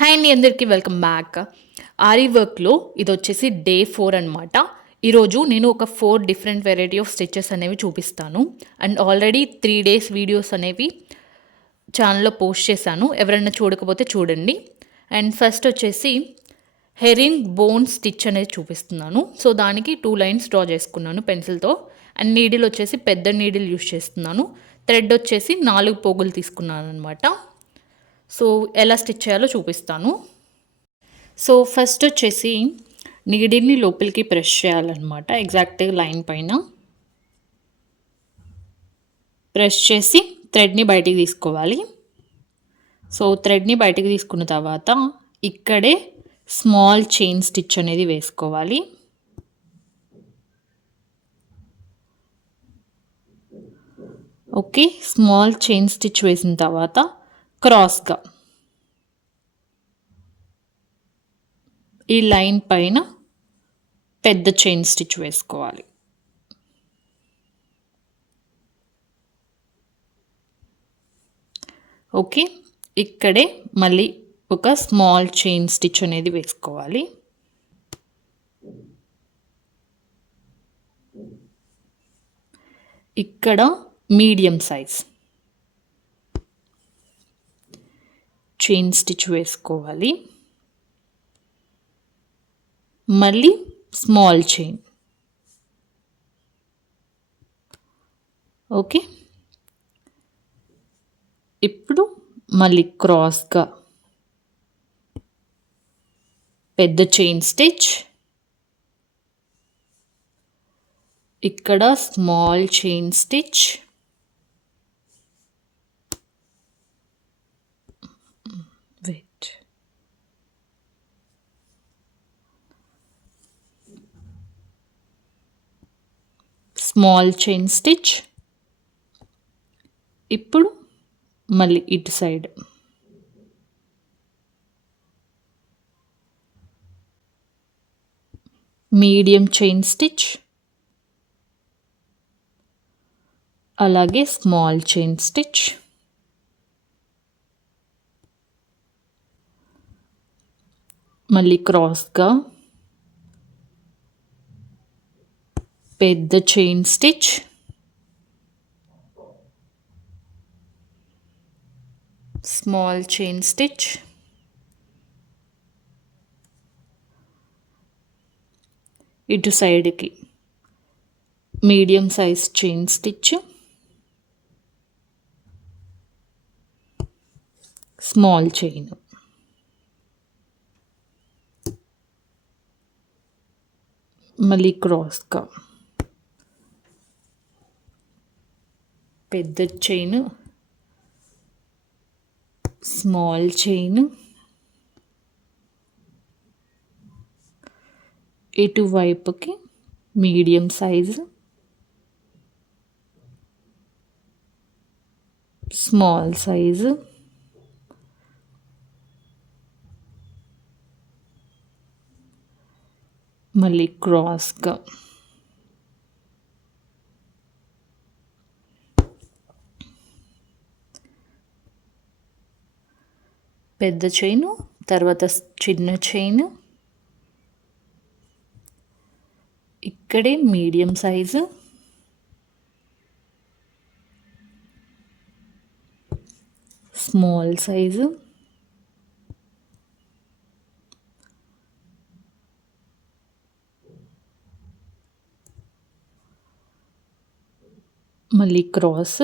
Hi అండి, అందరికీ welcome back. ఆరి వర్క్లో ఇది వచ్చేసి డే 4 అనమాట. ఈరోజు నేను ఒక 4 డిఫరెంట్ వెరైటీ ఆఫ్ స్టిచెస్ అనేవి చూపిస్తాను. అండ్ ఆల్రెడీ 3 డేస్ వీడియోస్ అనేవి ఛానల్లో పోస్ట్ చేశాను. ఎవరైనా చూడకపోతే చూడండి. అండ్ ఫస్ట్ వచ్చేసి హెరింగ్ బోన్ స్టిచ్ అనేది చూపిస్తున్నాను. సో దానికి 2 లైన్స్ డ్రా చేసుకున్నాను పెన్సిల్తో. అండ్ నీడిల్ వచ్చేసి పెద్ద నీడిల్ యూస్ చేస్తున్నాను. థ్రెడ్ వచ్చేసి 4 పోగులు తీసుకున్నాను అనమాట. సో ఎలా స్టిచ్ చేయాలో చూపిస్తాను. సో ఫస్ట్ వచ్చేసి నీడిల్ని లోపలికి ప్రెస్ చేయాలన్నమాట. ఎగ్జాక్ట్గా లైన్ పైన ప్రెస్ చేసి థ్రెడ్ని బయటికి తీసుకోవాలి. సో థ్రెడ్ని బయటికి తీసుకున్న తర్వాత ఇక్కడే స్మాల్ చైన్ స్టిచ్ అనేది వేసుకోవాలి. ఓకే, స్మాల్ చైన్ స్టిచ్ వేసిన తర్వాత క్రాస్గా ఈ లైన్ పైన పెద్ద చైన్ స్టిచ్ వేసుకోవాలి. ఓకే, ఇక్కడే మళ్ళీ ఒక స్మాల్ చైన్ స్టిచ్ అనేది వేసుకోవాలి. ఇక్కడ మీడియం సైజ్ చైన్ స్టిచ్ వేసుకోవాలి. మళ్ళీ స్మాల్ చైన్. ఓకే, ఇప్పుడు మళ్ళీ క్రాస్గా పెద్ద చైన్ స్టిచ్, ఇక్కడ small chain stitch, small chain stitch. ఇప్పుడు మళ్ళీ ఇటు సైడ్ మీడియం చైన్ స్టిచ్, అలాగే స్మాల్ చైన్ స్టిచ్, మళ్ళీ క్రాస్గా పెద్ద chain stitch, small chain stitch, ఇటు సైడ్కి medium size chain stitch, small chain, మళ్ళీ క్రాస్గా పెద్ద చైన్, స్మాల్ చైన్, ఇటువైపుకి మీడియం సైజు, స్మాల్ సైజు, మళ్ళీ క్రాస్గా పెద్ద చైను, తర్వాత చిన్న చైను, ఇక్కడే మీడియం సైజు, స్మాల్ సైజు, మళ్ళీ క్రాస్,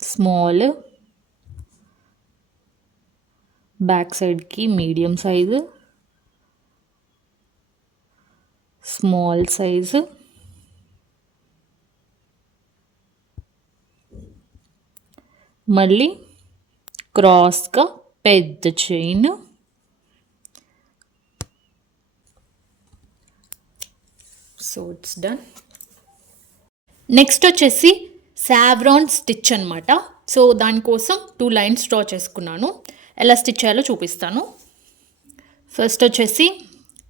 స్మాల్, బ్యాక్ సైడ్కి మీడియం సైజు, స్మాల్ సైజు, మళ్ళీ క్రాస్గా పెద్ద chain, so it's done. Next వచ్చేసి సావ్రాన్ స్టిచ్ అనమాట. సో దానికోసం 2 లైన్స్ డ్రా చేసుకున్నాను. ఎలా స్టిచ్ చేయాలో చూపిస్తాను. ఫస్ట్ వచ్చేసి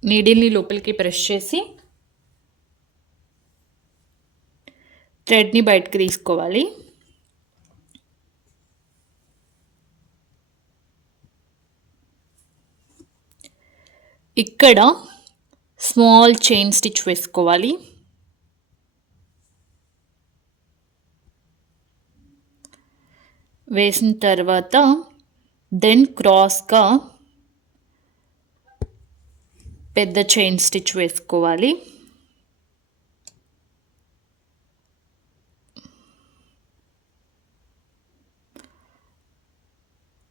నీడిల్ని లోపలికి ప్రెస్ చేసి థ్రెడ్ని బయటకు తీసుకోవాలి. ఇక్కడ స్మాల్ చైన్ స్టిచ్ వేసుకోవాలి. వేసిన తర్వాత దెన్ క్రాస్గా పెద్ద చైన్ స్టిచ్ వేసుకోవాలి.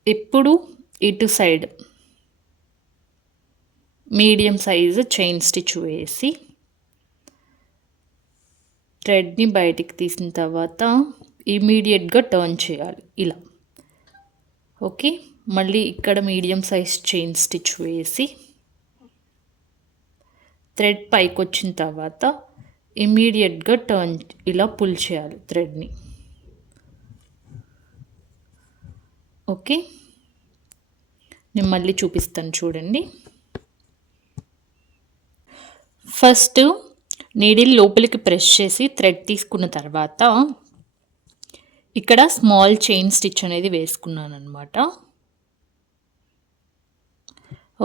ఇప్పుడు ఇటు side medium size chain stitch వేసి థ్రెడ్ని బయటికి తీసిన తర్వాత ఇమీడియట్గా టర్న్ చేయాలి ఇలా. ఓకే, మళ్ళీ ఇక్కడ మీడియం సైజ్ చైన్ స్టిచ్ వేసి థ్రెడ్ పైకి వచ్చిన తర్వాత ఇమీడియట్గా టర్న్ ఇలా పుల్ చేయాలి థ్రెడ్ని. ఓకే, నేను మళ్ళీ చూపిస్తాను చూడండి. ఫస్ట్ నీడిల్ లోపలికి ప్రెస్ చేసి థ్రెడ్ తీసుకున్న తర్వాత ఇక్కడ స్మాల్ చైన్ స్టిచ్ అనేది వేసుకున్నాను అనమాట.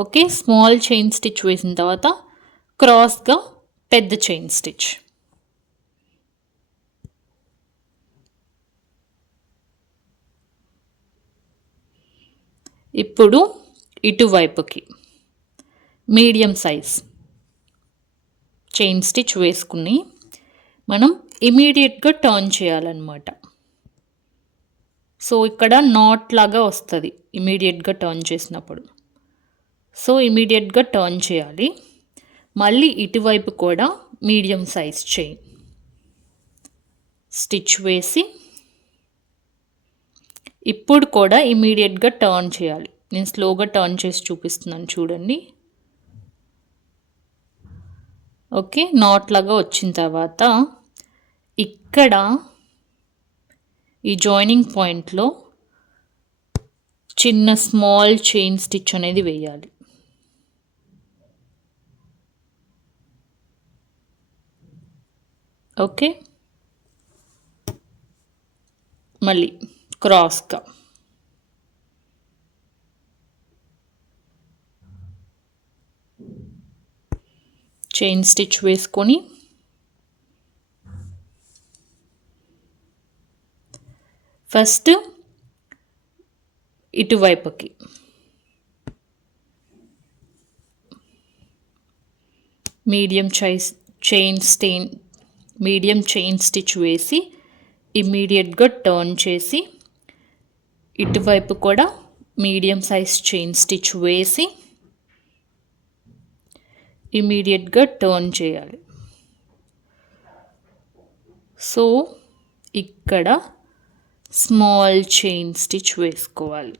ఓకే, స్మాల్ చైన్ స్టిచ్ వేసిన తర్వాత క్రాస్గా పెద్ద చైన్ స్టిచ్. ఇప్పుడు ఇటువైపుకి మీడియం సైజ్ చైన్ స్టిచ్ వేసుకుని మనం ఇమీడియట్గా టర్న్ చేయాలన్నమాట. సో ఇక్కడ నాట్ లాగా వస్తుంది ఇమీడియట్గా టర్న్ చేసినప్పుడు. సో ఇమీడియట్గా టర్న్ చేయాలి. మళ్ళీ ఇటువైపు కూడా మీడియం సైజ్ చైన్ స్టిచ్ వేసి ఇప్పుడు కూడా ఇమీడియట్గా టర్న్ చేయాలి. నేను స్లోగా టర్న్ చేసి చూపిస్తున్నాను చూడండి. ఓకే, నాట్ లాగా వచ్చిన తర్వాత ఇక్కడ ఈ జాయినింగ్ పాయింట్లో చిన్న స్మాల్ చైన్ స్టిచ్ అనేది వేయాలి. ఓకే, మళ్ళీ క్రాస్గా చైన్ స్టిచ్ వేసుకొని ఫస్ట్ ఇటువైపుకి మీడియం చైన్ స్టిచ్ వేసి ఇమ్మీడియట్గా టర్న్ చేసి ఇటువైపు కూడా మీడియం సైజ్ చైన్ స్టిచ్ వేసి ఇమ్మీడియట్గా టర్న్ చేయాలి. సో ఇక్కడ స్మాల్ చైన్ స్టిచ్ వేసుకోవాలి.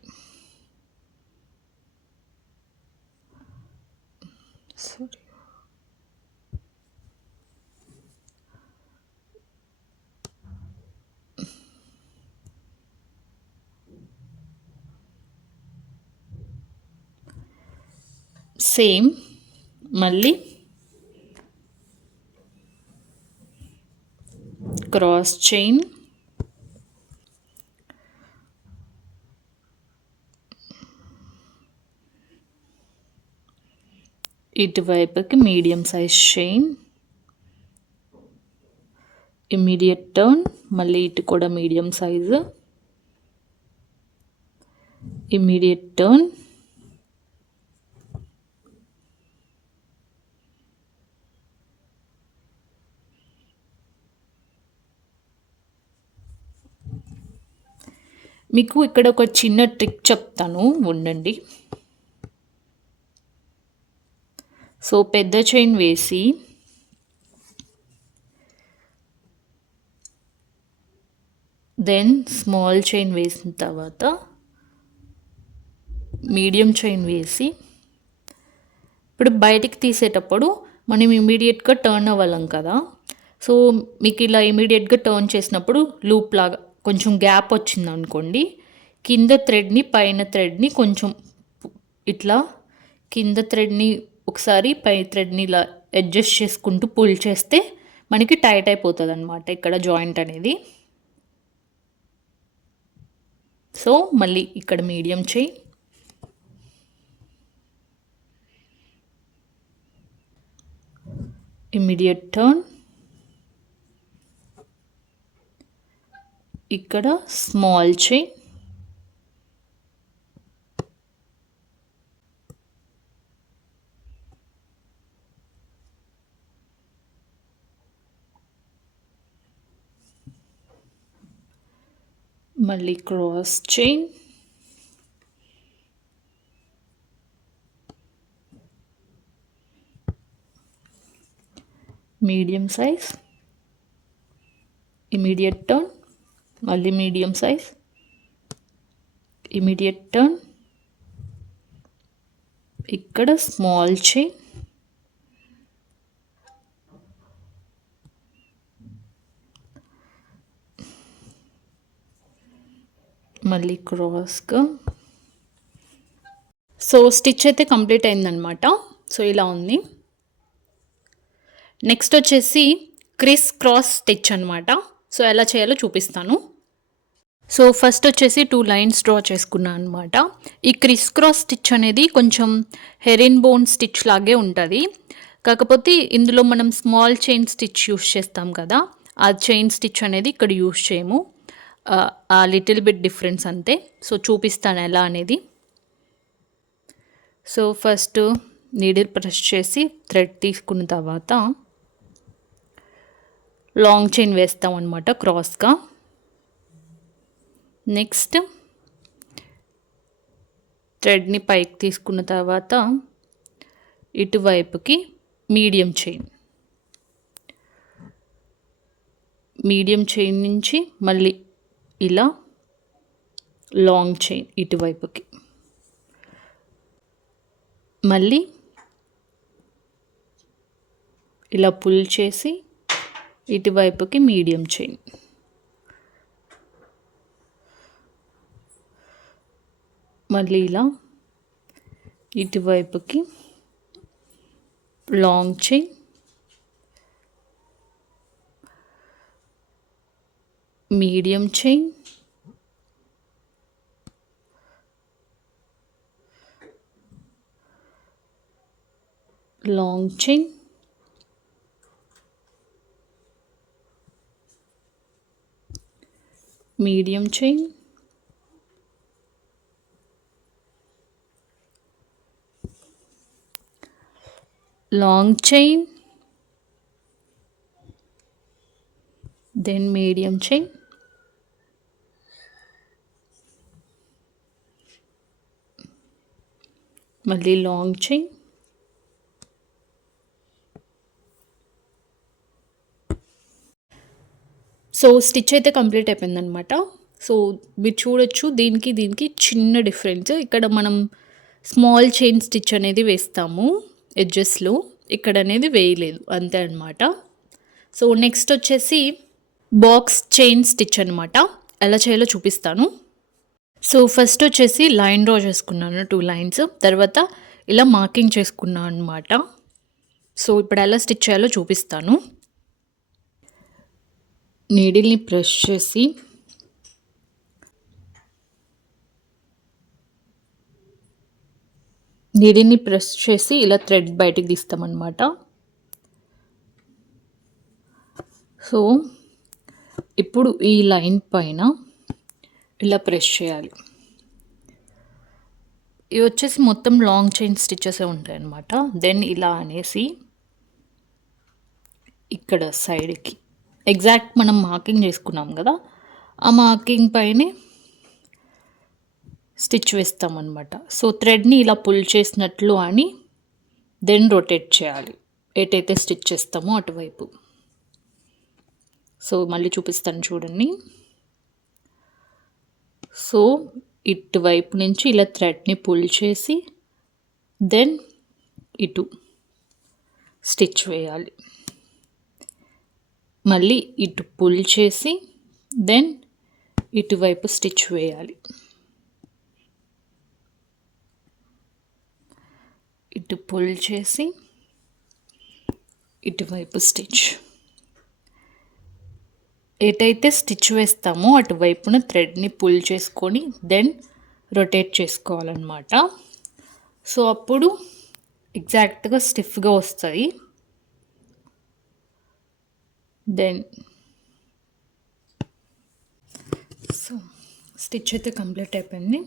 సేమ్ మళ్ళీ క్రాస్ చైన్ ఇటువైపుకి medium size chain immediate turn, మళ్ళీ ఇటు కూడా మీడియం సైజు ఇమ్మీడియట్ టర్న్, మీకు ఇక్కడ ఒక చిన్న ట్రిక్ చెప్తాను ఉండండి. సో పెద్ద చైన్ వేసి దెన్ స్మాల్ చైన్ వేసిన తర్వాత మీడియం చైన్ వేసి ఇప్పుడు బయటికి తీసేటప్పుడు మనం ఇమీడియట్గా టర్న్ అవ్వాలం కదా. సో మీకు ఇలా ఇమీడియట్గా టర్న్ చేసినప్పుడు లూప్ లాగా కొంచెం గ్యాప్ వచ్చింది అనుకోండి, కింద థ్రెడ్ని పైన థ్రెడ్ని కొంచెం ఇట్లా కింద థ్రెడ్ని ఒకసారి పై థ్రెడ్ని ఇలా అడ్జస్ట్ చేసుకుంటూ పుల్ చేస్తే మనకి టైట్ అయిపోతుంది అనమాట ఇక్కడ జాయింట్ అనేది. సో మళ్ళీ ఇక్కడ మీడియం చేయి, ఇమ్మీడియట్ టర్న్, ఇక్కడ స్మాల్ చైన్, మళ్ళీ cross chain, medium size, immediate turn, మళ్ళీ మీడియం సైజ్, ఇమీడియట్ టర్న్, ఇక్కడ స్మాల్ చైన్, మళ్ళీ క్రాస్గా. సో స్టిచ్ అయితే కంప్లీట్ అయిందనమాట. సో ఇలా ఉంది. నెక్స్ట్ వచ్చేసి క్రిస్ క్రాస్ స్టిచ్ అనమాట. సో ఎలా చేయాలో చూపిస్తాను. సో ఫస్ట్ వచ్చేసి 2 లైన్స్ డ్రా చేసుకున్నాను అనమాట. ఈ క్రిస్ క్రాస్ స్టిచ్ అనేది కొంచెం హెరిన్ బోన్ స్టిచ్ లాగే ఉంటుంది. కాకపోతే ఇందులో మనం స్మాల్ చైన్ స్టిచ్ యూస్ చేస్తాం కదా, ఆ చైన్ స్టిచ్ అనేది ఇక్కడ యూస్ చేయము. ఆ లిటిల్ బిట్ డిఫరెన్స్ అంతే. సో చూపిస్తాను ఎలా అనేది. సో ఫస్ట్ నీడిల్ ప్రెస్ చేసి థ్రెడ్ తీసుకున్న తర్వాత లాంగ్ చైన్ వేస్తాం అనమాట క్రాస్గా. నెక్స్ట్ థ్రెడ్ని పైకి తీసుకున్న తర్వాత ఇటువైపుకి మీడియం చైన్ నుంచి మళ్ళీ ఇలా లాంగ్ చైన్ ఇటువైపుకి, మళ్ళీ ఇలా పుల్ చేసి ఇటువైపుకి మీడియం చైన్, మళ్ళీ ఇలా ఇటువైపుకి long chain, medium chain, long chain, medium chain, long chain, then medium chain, మళ్ళీ లాంగ్ చైన్, సో స్టిచ్ అయితే కంప్లీట్ అయిపోయిందనమాట. సో మీరు చూడొచ్చు దీనికి చిన్న డిఫరెన్స్. ఇక్కడ మనం స్మాల్ చైన్ స్టిచ్ అనేది వేస్తాము ఎడ్జెస్లో, ఇక్కడ అనేది వేయలేదు, అంతే అనమాట. సో నెక్స్ట్ వచ్చేసి బాక్స్ చైన్ స్టిచ్ అనమాట. ఎలా చేయాలో చూపిస్తాను. సో ఫస్ట్ వచ్చేసి లైన్ డ్రా చేసుకున్నాను 2 లైన్స్, తర్వాత ఇలా మార్కింగ్ చేసుకున్నాను అనమాట. సో ఇప్పుడు ఎలా స్టిచ్ చేయాలో చూపిస్తాను. నీడిల్ని ప్రెస్ చేసి ఇలా థ్రెడ్ బయటికి తీస్తామన్నమాట. సో ఇప్పుడు ఈ లైన్ పైన ఇలా ప్రెస్ చేయాలి. ఇవి వచ్చేసి మొత్తం లాంగ్ చైన్ స్టిచెస్ ఉంటాయి అన్నమాట. దెన్ ఇలా అనేసి ఇక్కడ సైడ్కి ఎగ్జాక్ట్ మనం మార్కింగ్ చేసుకున్నాం కదా, ఆ మార్కింగ్ పైనే స్టిచ్ వేస్తామన్నమాట. సో థ్రెడ్ని ఇలా పుల్ చేసినట్లు అని దెన్ రొటేట్ చేయాలి, ఎటైతే స్టిచ్ చేస్తామో అటువైపు. సో మళ్ళీ చూపిస్తాను చూడండి. సో ఇటువైపు నుంచి ఇలా థ్రెడ్ని పుల్ చేసి దెన్ ఇటు స్టిచ్ వేయాలి, మళ్ళీ ఇటు పుల్ చేసి దెన్ ఇటువైపు స్టిచ్ వేయాలి, ఇటు పుల్ చేసి ఇటువైపు స్టిచ్. ఎటైతే స్టిచ్ వేస్తామో అటువైపున థ్రెడ్ని పుల్ చేసుకొని దెన్ రొటేట్ చేసుకోవాలన్నమాట. సో అప్పుడు ఎగ్జాక్ట్గా స్టిఫ్గా వస్తుంది. దెన్ సో స్టిచ్ అయితే కంప్లీట్ అయిపోయింది.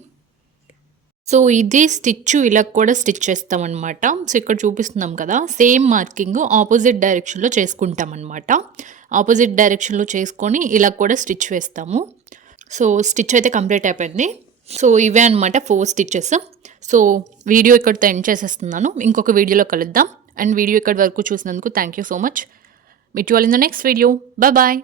సో ఇదే స్టిచ్ ఇలా కూడా స్టిచ్ చేస్తామన్నమాట. సో ఇక్కడ చూపిస్తున్నాం కదా, సేమ్ మార్కింగ్ ఆపోజిట్ డైరెక్షన్లో చేసుకుంటామన్నమాట. ఆపోజిట్ డైరెక్షన్లో చేసుకొని ఇలా కూడా స్టిచ్ వేస్తాము. సో స్టిచ్ అయితే కంప్లీట్ అయిపోయింది. సో ఇవే అనమాట 4 స్టిచెస్. సో వీడియో ఇక్కడితో ఎండ్ చేసేస్తున్నాను. ఇంకొక వీడియోలో కలుద్దాం. అండ్ వీడియో ఇక్కడి వరకు చూసినందుకు thank you so much. Meet you all in the next video. Bye.